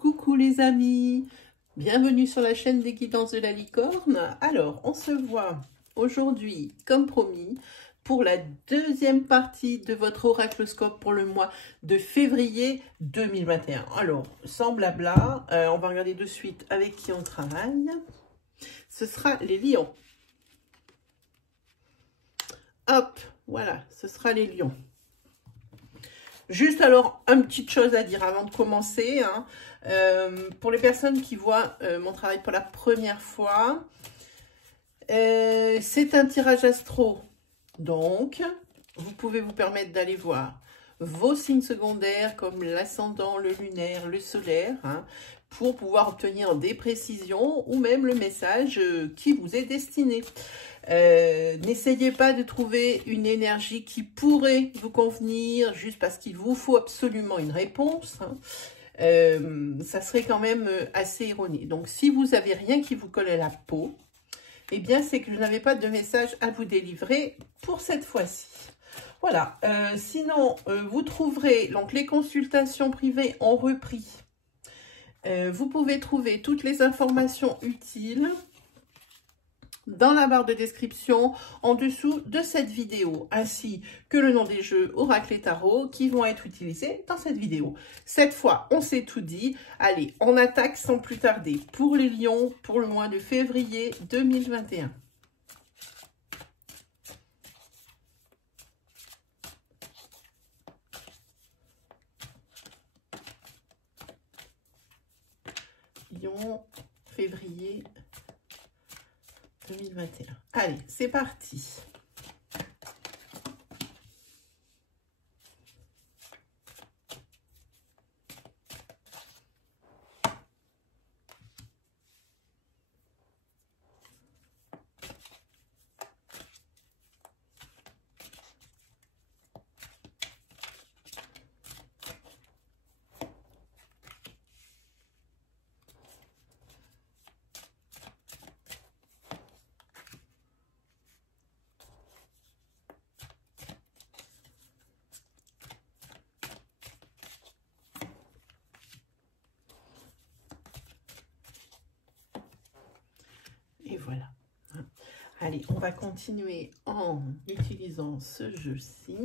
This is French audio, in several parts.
Coucou les amis, bienvenue sur la chaîne des guidances de la licorne. Alors, on se voit aujourd'hui, comme promis, pour la deuxième partie de votre oracloscope pour le mois de février 2021. Alors, sans blabla, on va regarder de suite avec qui on travaille. Ce sera les lions. Hop, voilà, ce sera les lions. Juste alors, une petite chose à dire avant de commencer. Pour les personnes qui voient mon travail pour la première fois, c'est un tirage astro. Donc, vous pouvez vous permettre d'aller voir vos signes secondaires comme l'ascendant, le lunaire, le solaire, pour pouvoir obtenir des précisions ou même le message qui vous est destiné. N'essayez pas de trouver une énergie qui pourrait vous convenir juste parce qu'il vous faut absolument une réponse. Ça serait quand même assez erroné. Donc, si vous n'avez rien qui vous colle à la peau, eh bien, c'est que je n'avais pas de message à vous délivrer pour cette fois-ci. Voilà. Sinon, vous trouverez donc les consultations privées en repris. Vous pouvez trouver toutes les informations utiles dans la barre de description en dessous de cette vidéo, ainsi que le nom des jeux Oracle et Tarot qui vont être utilisés dans cette vidéo. Cette fois, on s'est tout dit. Allez, on attaque sans plus tarder pour les lions pour le mois de février 2021. Lion, février 2021. Allez, c'est parti. Et voilà. Allez, on va continuer en utilisant ce jeu-ci.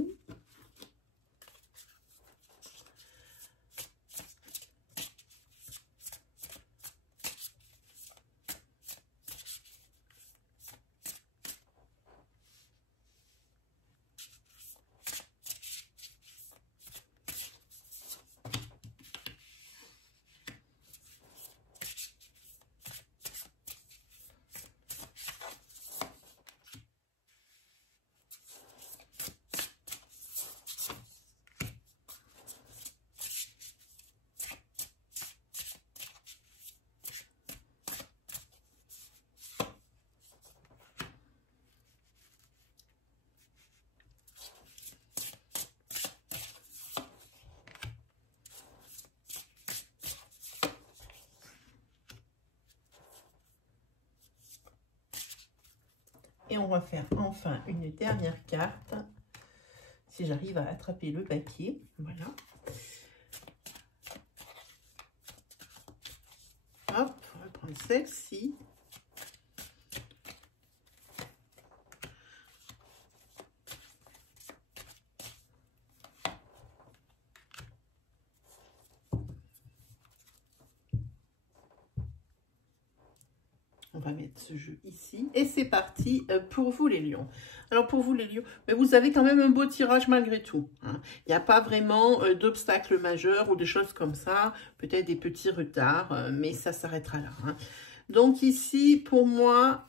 Et on va faire enfin une dernière carte, si j'arrive à attraper le papier. Voilà. Hop, on va prendre celle-ci. On va mettre ce jeu ici. Et c'est parti pour vous les lions. Alors pour vous les lions, mais vous avez quand même un beau tirage malgré tout. Il n'y a pas vraiment d'obstacles majeurs ou des choses comme ça. Peut-être des petits retards, mais ça s'arrêtera là. Donc ici, pour moi,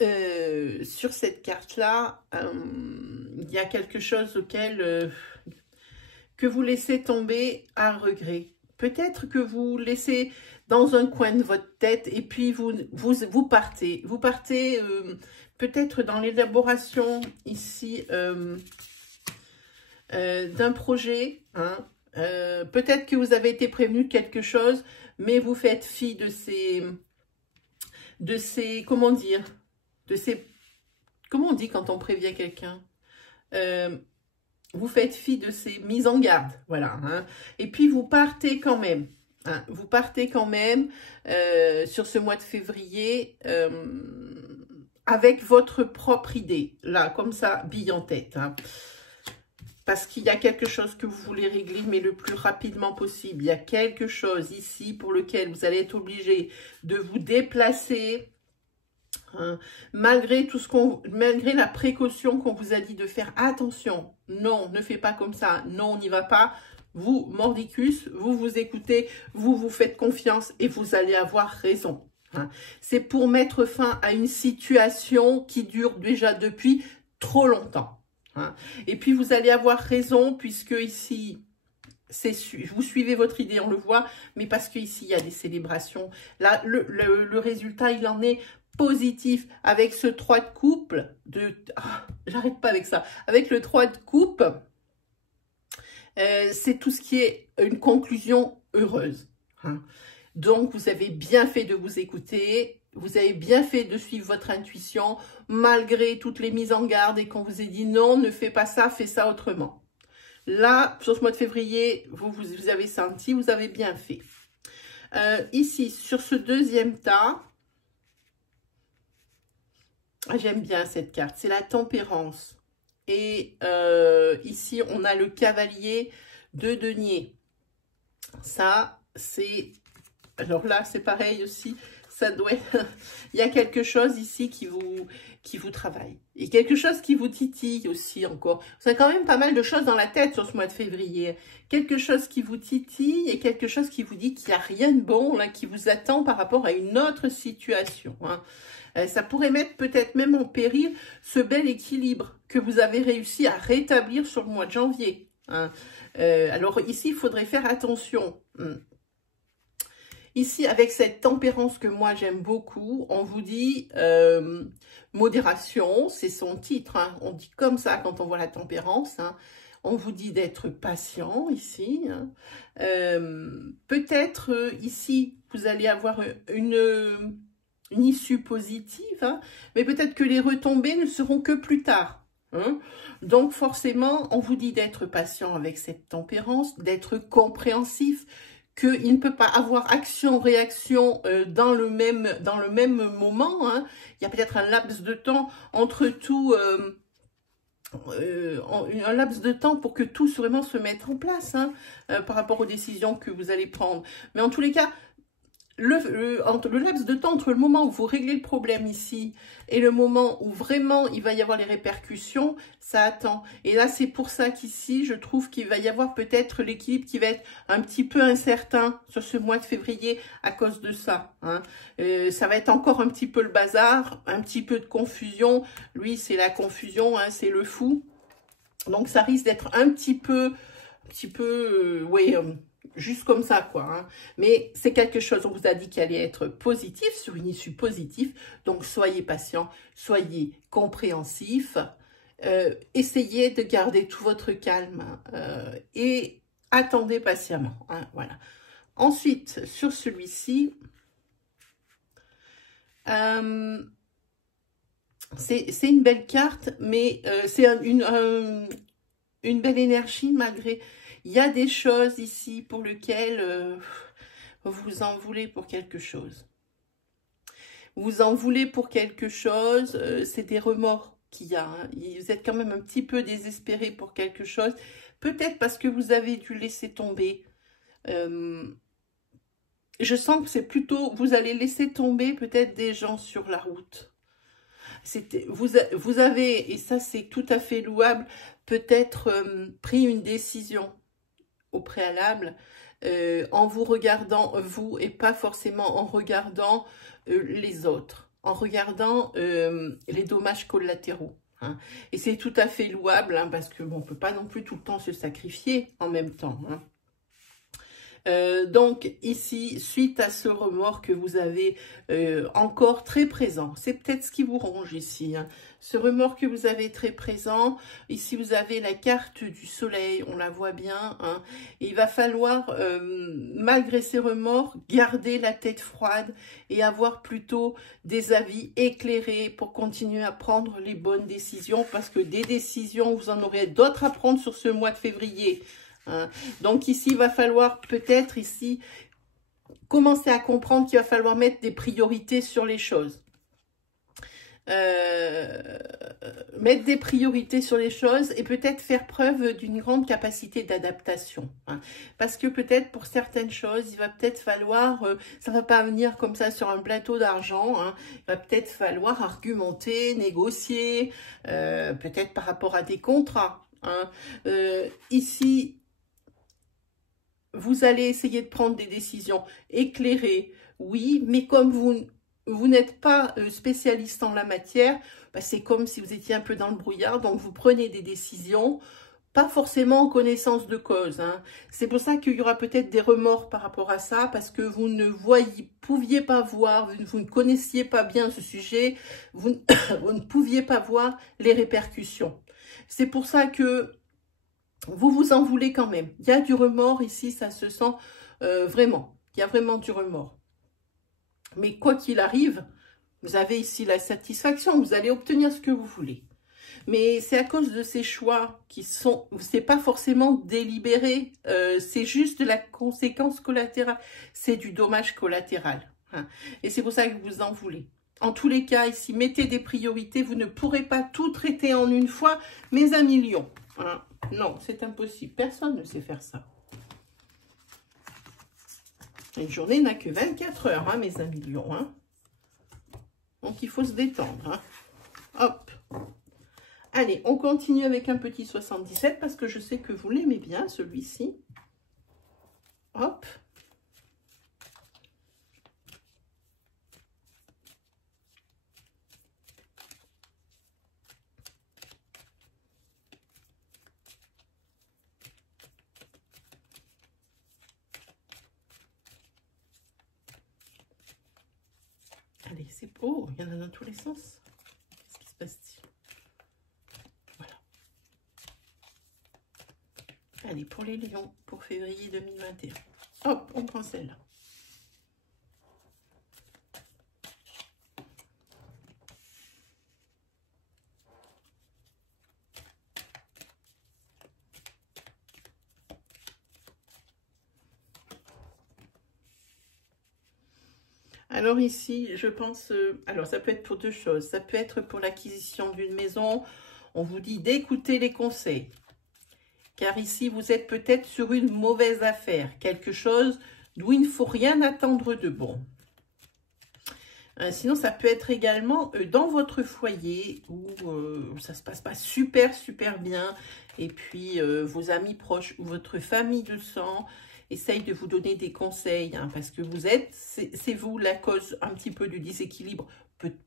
sur cette carte-là, il y a quelque chose auquel que vous laissez tomber à regret. Peut-être que vous laissez dans un coin de votre tête et puis vous partez. Vous partez peut-être dans l'élaboration ici d'un projet. Peut-être que vous avez été prévenu de quelque chose, mais vous faites fi de ces, comment dire, comment on dit quand on prévient quelqu'un vous faites fi de ces mises en garde, voilà. Hein. Et puis, vous partez quand même. Hein, vous partez quand même sur ce mois de février avec votre propre idée, là, comme ça, bille en tête. Hein. Parce qu'il y a quelque chose que vous voulez régler, mais le plus rapidement possible. Il y a quelque chose ici pour lequel vous allez être obligé de vous déplacer, hein, malgré la précaution qu'on vous a dit de faire. Attention, non, ne faites pas comme ça, non, on n'y va pas. Vous, mordicus, vous vous écoutez, vous vous faites confiance et vous allez avoir raison. Hein. C'est pour mettre fin à une situation qui dure déjà depuis trop longtemps. Hein. Et puis, vous allez avoir raison puisque ici, vous suivez votre idée, on le voit, mais parce qu'ici, il y a des célébrations. Là, le résultat, il en est positif avec ce 3 de coupe. J'arrête pas avec ça. Avec le 3 de coupe, c'est tout ce qui est une conclusion heureuse. Hein. Donc, vous avez bien fait de vous écouter, vous avez bien fait de suivre votre intuition, malgré toutes les mises en garde et qu'on vous ait dit non, ne fais pas ça, fais ça autrement. Là, sur ce mois de février, vous avez senti, vous avez bien fait. Ici, sur ce deuxième tas, j'aime bien cette carte, c'est la tempérance. Et ici, on a le cavalier de denier. Ça, c'est... Alors là, c'est pareil aussi. Ça doit être... Il y a quelque chose ici qui vous travaille. Et quelque chose qui vous titille aussi encore. Vous avez quand même pas mal de choses dans la tête sur ce mois de février. Quelque chose qui vous titille et quelque chose qui vous dit qu'il n'y a rien de bon là, qui vous attend par rapport à une autre situation. Hein. Ça pourrait mettre peut-être même en péril ce bel équilibre que vous avez réussi à rétablir sur le mois de janvier. Hein. Alors ici, il faudrait faire attention. Ici, avec cette tempérance que moi j'aime beaucoup, on vous dit modération, c'est son titre. Hein. On dit comme ça quand on voit la tempérance. Hein. On vous dit d'être patient ici. Hein. Peut-être ici, vous allez avoir une issue positive, hein, mais peut-être que les retombées ne seront que plus tard. Hein. Donc forcément, on vous dit d'être patient avec cette tempérance, d'être compréhensif, qu'il ne peut pas avoir action-réaction dans le même moment. Hein. Il y a peut-être un laps de temps entre tout, un laps de temps pour que tout vraiment se mette en place hein, par rapport aux décisions que vous allez prendre. Mais en tous les cas, le laps de temps entre le moment où vous réglez le problème ici et le moment où vraiment il va y avoir les répercussions, ça attend. Et là, c'est pour ça qu'ici, je trouve qu'il va y avoir peut-être l'équilibre qui va être un petit peu incertain sur ce mois de février à cause de ça. Hein. Ça va être encore un petit peu le bazar, un petit peu de confusion. Lui, c'est la confusion, hein, c'est le fou. Donc, ça risque d'être un petit peu juste comme ça, quoi. Hein. Mais c'est quelque chose, on vous a dit qu'il allait être positif, sur une issue positive. Donc, soyez patient, soyez compréhensif. Essayez de garder tout votre calme et attendez patiemment. Hein, voilà. Ensuite, sur celui-ci, c'est une belle carte, mais c'est une belle énergie malgré... Il y a des choses ici pour lesquelles vous en voulez pour quelque chose. Vous en voulez pour quelque chose, c'est des remords qu'il y a. Hein. Vous êtes quand même un petit peu désespéré pour quelque chose. Peut-être parce que vous avez dû laisser tomber. Je sens que c'est plutôt, vous allez laisser tomber peut-être des gens sur la route. Vous avez, et ça c'est tout à fait louable, peut-être pris une décision au préalable en vous regardant vous et pas forcément en regardant les autres, en regardant les dommages collatéraux. Hein. Et c'est tout à fait louable hein, parce que bon, on ne peut pas non plus tout le temps se sacrifier en même temps. Hein. Donc ici, suite à ce remords que vous avez encore très présent, c'est peut-être ce qui vous ronge ici, hein. Ce remords que vous avez très présent, ici vous avez la carte du soleil, on la voit bien, hein. Et il va falloir, malgré ces remords, garder la tête froide et avoir plutôt des avis éclairés pour continuer à prendre les bonnes décisions, parce que des décisions, vous en aurez d'autres à prendre sur ce mois de février. Hein. Donc ici, il va falloir peut-être ici commencer à comprendre qu'il va falloir mettre des priorités sur les choses. Mettre des priorités sur les choses et peut-être faire preuve d'une grande capacité d'adaptation. Hein. Parce que peut-être pour certaines choses, il va peut-être falloir, ça ne va pas venir comme ça sur un plateau d'argent, hein. Il va peut-être falloir argumenter, négocier, peut-être par rapport à des contrats. Hein. Ici, vous allez essayer de prendre des décisions éclairées, oui, mais comme vous n'êtes pas spécialiste en la matière, bah c'est comme si vous étiez un peu dans le brouillard, donc vous prenez des décisions, pas forcément en connaissance de cause. Hein. C'est pour ça qu'il y aura peut-être des remords par rapport à ça, parce que vous ne pouviez pas voir, vous ne connaissiez pas bien ce sujet, vous ne pouviez pas voir les répercussions. C'est pour ça que vous vous en voulez quand même. Il y a du remords ici, ça se sent vraiment. Il y a vraiment du remords. Mais quoi qu'il arrive, vous avez ici la satisfaction. Vous allez obtenir ce que vous voulez. Mais c'est à cause de ces choix qui sont... C'est pas forcément délibéré. C'est juste de la conséquence collatérale. C'est du dommage collatéral. Hein. Et c'est pour ça que vous en voulez. En tous les cas, ici, mettez des priorités. Vous ne pourrez pas tout traiter en une fois, mais 1 million. Hein. Non, c'est impossible. Personne ne sait faire ça. Une journée n'a que 24 heures, hein, mes 1 million. Hein. Donc, il faut se détendre. Hein. Hop. Allez, on continue avec un petit 77 parce que je sais que vous l'aimez bien, celui-ci. Hop. Allez, c'est beau. Il y en a dans tous les sens. Qu'est-ce qui se passe-t-il? Voilà. Allez, pour les lions, pour février 2021. Hop, on prend celle-là. Alors ici, je pense, alors ça peut être pour deux choses. Ça peut être pour l'acquisition d'une maison. On vous dit d'écouter les conseils. Car ici, vous êtes peut-être sur une mauvaise affaire. Quelque chose d'où il ne faut rien attendre de bon. Sinon, ça peut être également dans votre foyer où ça ne se passe pas super bien. Et puis, vos amis proches ou votre famille de sang essaye de vous donner des conseils, hein, parce que vous êtes, c'est vous la cause un petit peu du déséquilibre,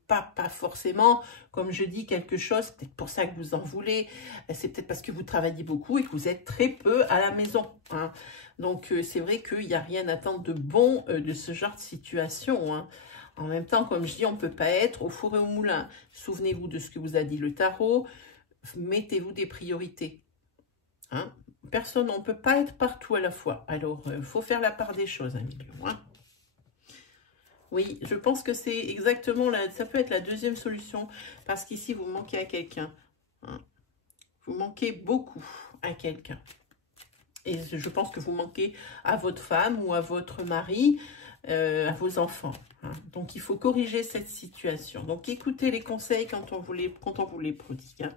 pas forcément, comme je dis, quelque chose, c'est peut-être pour ça que vous en voulez, c'est peut-être parce que vous travaillez beaucoup et que vous êtes très peu à la maison. Hein. Donc, c'est vrai qu'il n'y a rien à attendre de bon de ce genre de situation. Hein. En même temps, comme je dis, on ne peut pas être au four et au moulin. Souvenez-vous de ce que vous a dit le tarot, mettez-vous des priorités. Hein. Personne, on ne peut pas être partout à la fois. Alors, il faut faire la part des choses, 1 million. Hein. Oui, je pense que c'est exactement, ça peut être la deuxième solution, parce qu'ici, vous manquez à quelqu'un. Hein. Vous manquez beaucoup à quelqu'un. Et je pense que vous manquez à votre femme ou à votre mari, à vos enfants. Hein. Donc, il faut corriger cette situation. Donc, écoutez les conseils quand on vous les prodigue. Hein.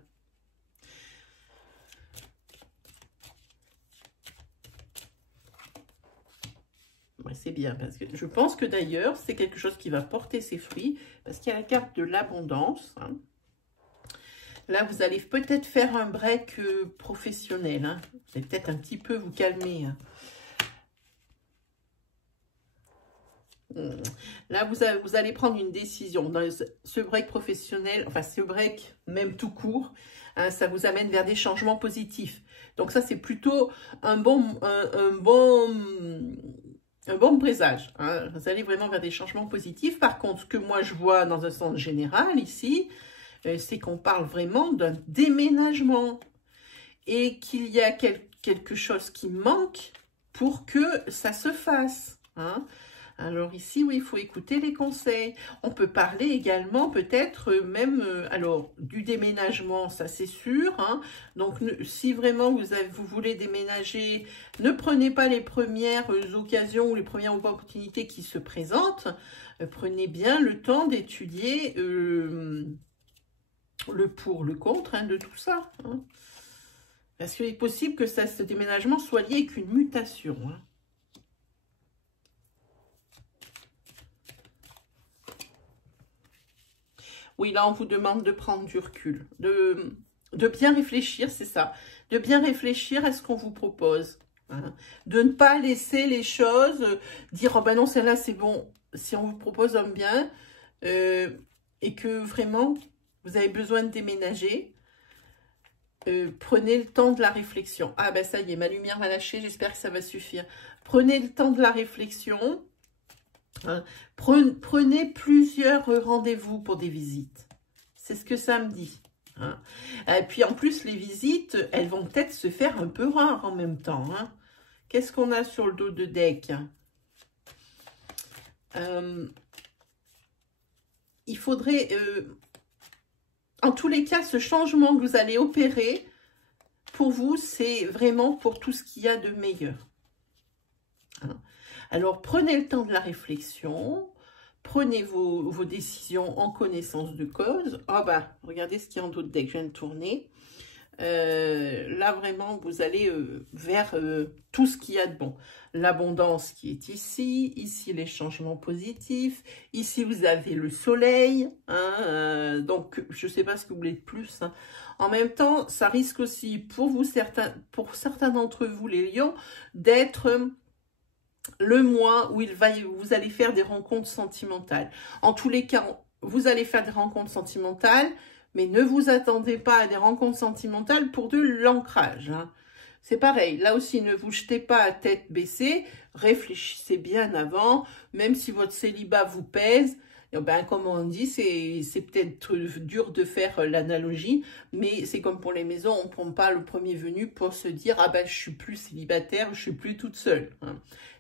C'est bien, parce que je pense que d'ailleurs, c'est quelque chose qui va porter ses fruits, parce qu'il y a la carte de l'abondance. Hein. Là, vous allez peut-être faire un break professionnel. Hein. Vous allez peut-être un petit peu vous calmer. Hein. Là, vous allez prendre une décision. Dans ce break professionnel, enfin, ce break même tout court, hein, ça vous amène vers des changements positifs. Donc ça, c'est plutôt un bon un bon présage. Hein. Vous allez vraiment vers des changements positifs. Par contre, ce que moi je vois dans un sens général ici, c'est qu'on parle vraiment d'un déménagement et qu'il y a quelque chose qui manque pour que ça se fasse. Hein. Alors ici, oui, il faut écouter les conseils. On peut parler également peut-être même, alors, du déménagement, ça c'est sûr. Hein. Donc, si vraiment vous voulez déménager, ne prenez pas les premières occasions ou les premières opportunités qui se présentent. Prenez bien le temps d'étudier le pour, le contre hein, de tout ça. Hein. Parce qu'il est possible que ce déménagement soit lié avec une mutation. Hein. Oui, là, on vous demande de prendre du recul, de bien réfléchir, c'est ça, de bien réfléchir à ce qu'on vous propose. Hein. De ne pas laisser les choses, dire, oh ben non, celle-là, c'est bon, si on vous propose un bien, et que vraiment, vous avez besoin de déménager, prenez le temps de la réflexion. Ah ben ça y est, ma lumière va lâcher, j'espère que ça va suffire. Prenez le temps de la réflexion. Hein. Prenez plusieurs rendez-vous pour des visites. C'est ce que ça me dit. Hein. Et puis en plus, les visites, elles vont peut-être se faire un peu rares en même temps. Hein. Qu'est-ce qu'on a sur le dos de deck? Il faudrait, en tous les cas, ce changement que vous allez opérer, pour vous, c'est vraiment pour tout ce qu'il y a de meilleur. Hein. Alors, prenez le temps de la réflexion, prenez vos décisions en connaissance de cause. Ah bah, regardez ce qu'il y a en d'autres decks, je viens de tourner. Là, vraiment, vous allez vers tout ce qu'il y a de bon. L'abondance qui est ici, ici les changements positifs, ici vous avez le soleil. Hein, donc, je ne sais pas ce que vous voulez de plus. Hein. En même temps, ça risque aussi pour vous, pour certains d'entre vous, les lions, d'être le mois où vous allez faire des rencontres sentimentales. En tous les cas, vous allez faire des rencontres sentimentales, mais ne vous attendez pas à des rencontres sentimentales pour de l'ancrage. Hein. C'est pareil, là aussi, ne vous jetez pas à tête baissée, réfléchissez bien avant, même si votre célibat vous pèse. Et ben, comme on dit, c'est peut-être dur de faire l'analogie, mais c'est comme pour les maisons, on ne prend pas le premier venu pour se dire « Ah ben, je suis plus célibataire, je suis plus toute seule. Hein. »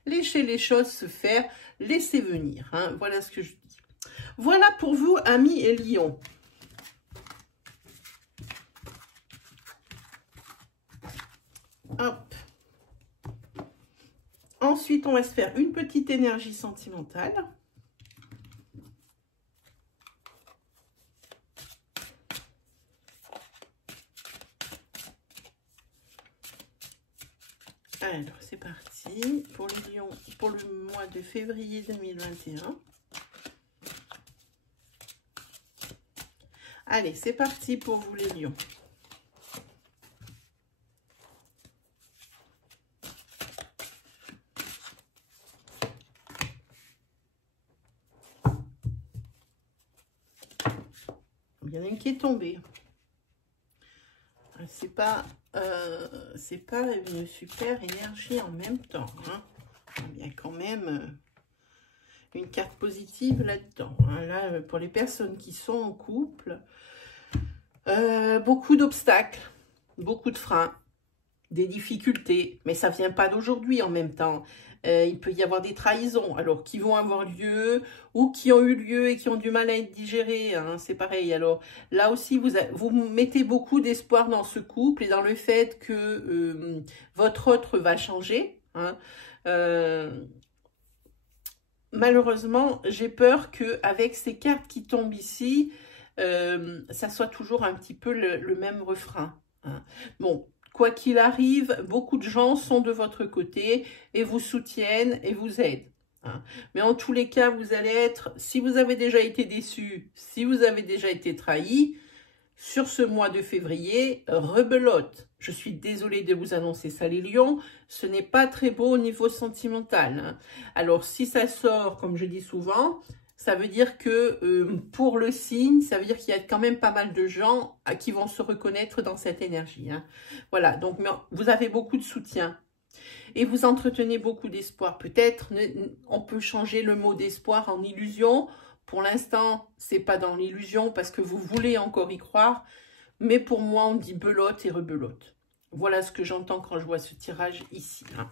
Laissez les choses se faire, laissez venir. Hein. Voilà ce que je dis. Voilà pour vous, amis et lions. Hop. Ensuite, on va se faire une petite énergie sentimentale. Alors, c'est parti pour les lions pour le mois de février 2021. Allez, c'est parti pour vous les lions. Il y en a une qui est tombée. C'est pas une super énergie en même temps. Hein. Il y a quand même une carte positive là-dedans. Hein. Là, pour les personnes qui sont en couple, beaucoup d'obstacles, beaucoup de freins, des difficultés, mais ça ne vient pas d'aujourd'hui en même temps. Il peut y avoir des trahisons, alors qui vont avoir lieu ou qui ont eu lieu et qui ont du mal à être digérées. Hein, c'est pareil. Alors là aussi, vous mettez beaucoup d'espoir dans ce couple et dans le fait que votre autre va changer. Hein. Malheureusement, j'ai peur qu'avec ces cartes qui tombent ici, ça soit toujours un petit peu le même refrain. Hein. Bon. Quoi qu'il arrive, beaucoup de gens sont de votre côté et vous soutiennent et vous aident. Hein. Mais en tous les cas, vous allez être, si vous avez déjà été déçu, si vous avez déjà été trahi, sur ce mois de février, rebelote. Je suis désolée de vous annoncer ça, les lions. Ce n'est pas très beau au niveau sentimental. Hein. Alors, si ça sort, comme je dis souvent, ça veut dire que pour le signe, ça veut dire qu'il y a quand même pas mal de gens qui vont se reconnaître dans cette énergie. Hein. Voilà, donc vous avez beaucoup de soutien. Et vous entretenez beaucoup d'espoir. Peut-être on peut changer le mot d'espoir en illusion. Pour l'instant, c'est pas dans l'illusion parce que vous voulez encore y croire. Mais pour moi, on dit belote et rebelote. Voilà ce que j'entends quand je vois ce tirage ici. Hein.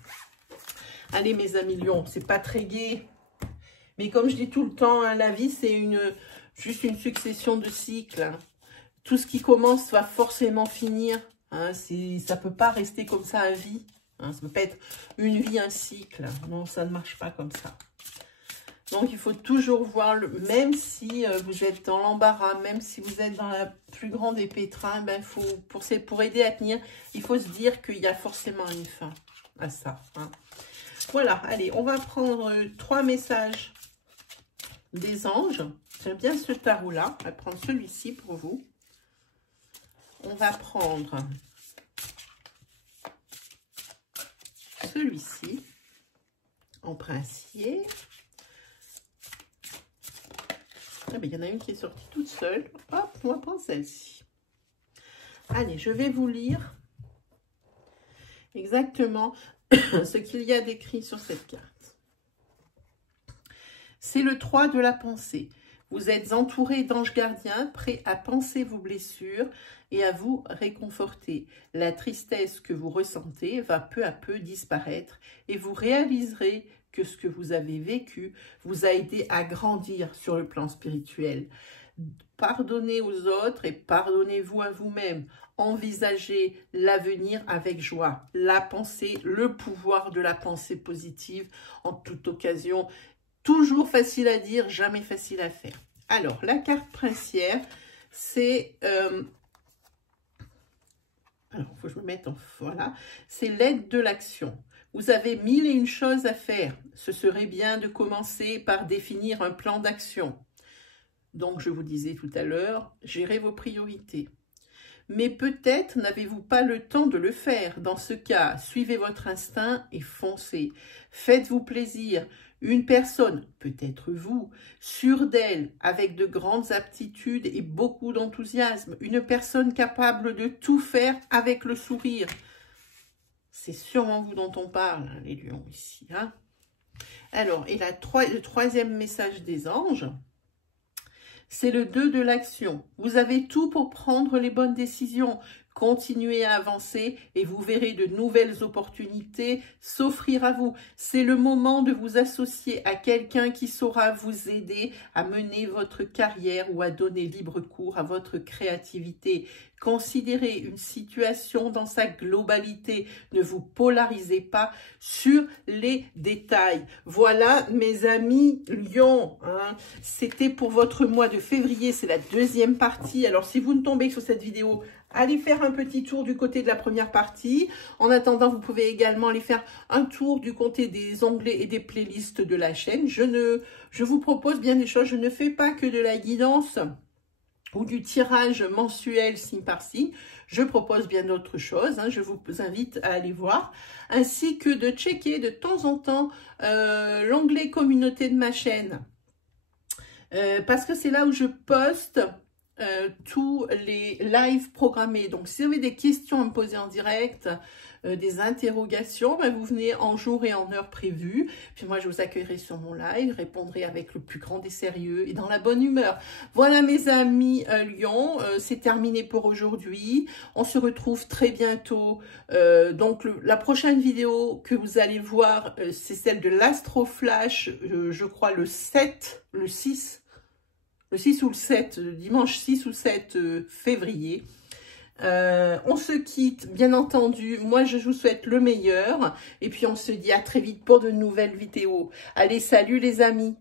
Allez, mes amis lions, c'est pas très gai. Mais comme je dis tout le temps, hein, la vie, c'est juste une succession de cycles. Hein. Tout ce qui commence va forcément finir. Hein. Ça ne peut pas rester comme ça à vie. Hein. Ça ne peut pas être une vie, un cycle. Non, ça ne marche pas comme ça. Donc, il faut toujours voir, même si vous êtes dans l'embarras, même si vous êtes dans la plus grande des pétrins, ben, pour aider à tenir, il faut se dire qu'il y a forcément une fin à ça. Hein. Voilà, allez, on va prendre 3 messages des anges. J'aime bien ce tarot-là. On va prendre celui-ci pour vous. On va prendre celui-ci en princier. Ah ben, il y en a une qui est sortie toute seule. Hop, on va prendre celle-ci. Allez, je vais vous lire exactement ce qu'il y a d'écrit sur cette carte. C'est le 3 de la pensée. Vous êtes entouré d'anges gardiens, prêts à penser vos blessures et à vous réconforter. La tristesse que vous ressentez va peu à peu disparaître et vous réaliserez que ce que vous avez vécu vous a aidé à grandir sur le plan spirituel. Pardonnez aux autres et pardonnez-vous à vous-même. Envisagez l'avenir avec joie. La pensée, le pouvoir de la pensée positive en toute occasion. Toujours facile à dire, jamais facile à faire. Alors, la carte princière, c'est... alors, il faut que je me mette en... Voilà. C'est l'aide de l'action. Vous avez 1001 choses à faire. Ce serait bien de commencer par définir un plan d'action. Donc, je vous disais tout à l'heure, gérez vos priorités. Mais peut-être n'avez-vous pas le temps de le faire. Dans ce cas, suivez votre instinct et foncez. Faites-vous plaisir. Une personne, peut-être vous, sûre d'elle, avec de grandes aptitudes et beaucoup d'enthousiasme. Une personne capable de tout faire avec le sourire. C'est sûrement vous dont on parle, hein, les lions ici. Hein. Alors, et le troisième message des anges, c'est le 2 de l'action. Vous avez tout pour prendre les bonnes décisions. Continuez à avancer et vous verrez de nouvelles opportunités s'offrir à vous. C'est le moment de vous associer à quelqu'un qui saura vous aider à mener votre carrière ou à donner libre cours à votre créativité. Considérez une situation dans sa globalité. Ne vous polarisez pas sur les détails. Voilà, mes amis Lions. Hein, c'était pour votre mois de février. C'est la deuxième partie. Alors, si vous ne tombez sur cette vidéo, allez faire un petit tour du côté de la première partie. En attendant, vous pouvez également aller faire un tour du côté des onglets et des playlists de la chaîne. Je vous propose bien des choses. Je ne fais pas que de la guidance ou du tirage mensuel signe par signe. Je propose bien d'autres choses. Hein. Je vous invite à aller voir. Ainsi que de checker de temps en temps l'onglet communauté de ma chaîne. Parce que c'est là où je poste tous les lives programmés. Donc, si vous avez des questions à me poser en direct, des interrogations, ben, vous venez en jour et en heure prévue. Puis moi, je vous accueillerai sur mon live, répondrai avec le plus grand des sérieux et dans la bonne humeur. Voilà, mes amis Lions, c'est terminé pour aujourd'hui. On se retrouve très bientôt. Donc, la prochaine vidéo que vous allez voir, c'est celle de l'Astroflash, je crois le 6 ou le 7, dimanche 6 ou 7 février. On se quitte, bien entendu. Moi, je vous souhaite le meilleur. Et puis, on se dit à très vite pour de nouvelles vidéos. Allez, salut les amis!